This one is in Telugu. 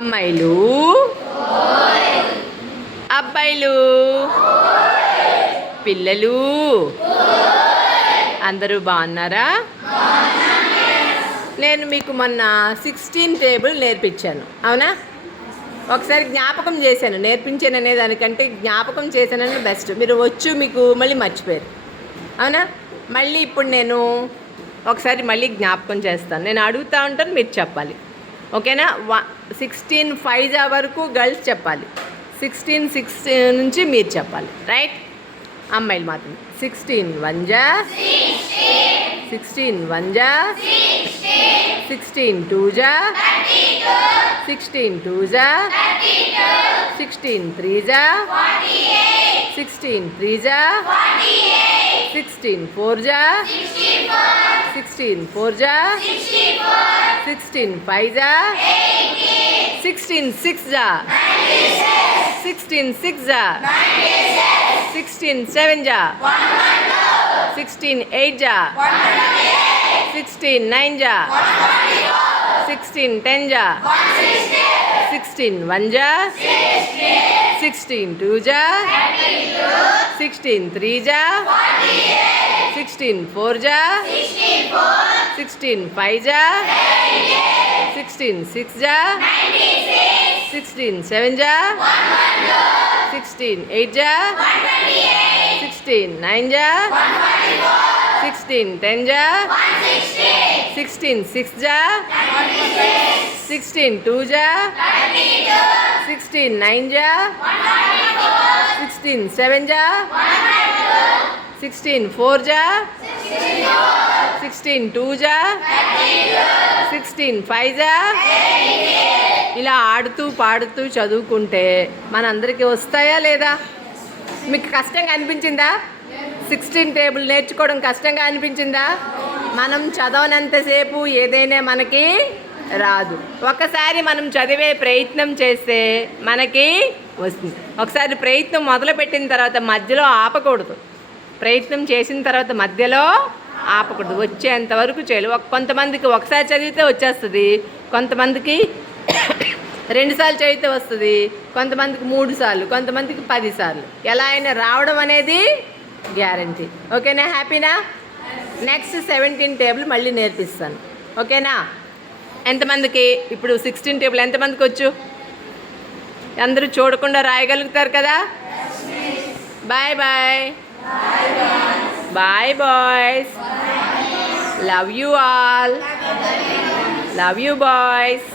అమ్మాయిలు అబ్బాయిలు పిల్లలు అందరూ బాగున్నారా? నేను మీకు మొన్న 16 టేబుల్ నేర్పించాను, అవునా? ఒకసారి జ్ఞాపకం చేశాను, నేర్పించాను అనే దానికంటే జ్ఞాపకం చేశానని బెస్ట్. మీరు మీకు మళ్ళీ మర్చిపోయారు, అవునా? మళ్ళీ ఇప్పుడు నేను ఒకసారి మళ్ళీ జ్ఞాపకం చేస్తాను. నేను అడుగుతూ ఉంటాను, మీరు చెప్పాలి, ఓకేనా? 16 5 వరకు గర్ల్స్ చెప్పాలి, 16 6 నుంచి మీరు చెప్పాలి, రైట్? అమ్మాయిలు మాత్రం 16 1 16 1 16 2 16 2 16 3 16 3 16 4 16 4 16 5 16 6 16 6 16 7 16 8 16 9 16 10 16 1 16 2 16 3 16 4 16 5 16 6 16 7 16 8 16 9 16 10 16 6 16 2 16 9 16 7 16 4 16 2 16 5 ఇలా ఆడుతూ పాడుతూ చదువుకుంటే మనందరికీ వస్తాయా లేదా? మీకు కష్టంగా అనిపించిందా? 16 టేబుల్ నేర్చుకోవడం కష్టంగా అనిపించిందా? మనం చదవనంతసేపు ఏదైనా మనకి రాదు. ఒకసారి మనం చదివే ప్రయత్నం చేస్తే మనకి వస్తుంది. ఒకసారి ప్రయత్నం మొదలుపెట్టిన తర్వాత మధ్యలో ఆపకూడదు. ప్రయత్నం చేసిన తర్వాత మధ్యలో ఆపకూడదు, వచ్చేంత వరకు చేయాలి. కొంతమందికి ఒకసారి చదివితే వచ్చేస్తుంది, కొంతమందికి 2 సార్లు చదివితే వస్తుంది, కొంతమందికి 3 సార్లు, కొంతమందికి 10 సార్లు. ఎలా అయినా రావడం అనేది గ్యారంటీ. ఓకేనా? హ్యాపీనా? నెక్స్ట్ 17 టేబుల్ మళ్ళీ నేర్పిస్తాను, ఓకేనా? ఎంతమందికి ఇప్పుడు 16 టేబుల్ ఎంతమందికి వచ్చు? అందరూ చూడకుండా రాయగలుగుతారు కదా? Bye bye bye boys, love you all, love you boys.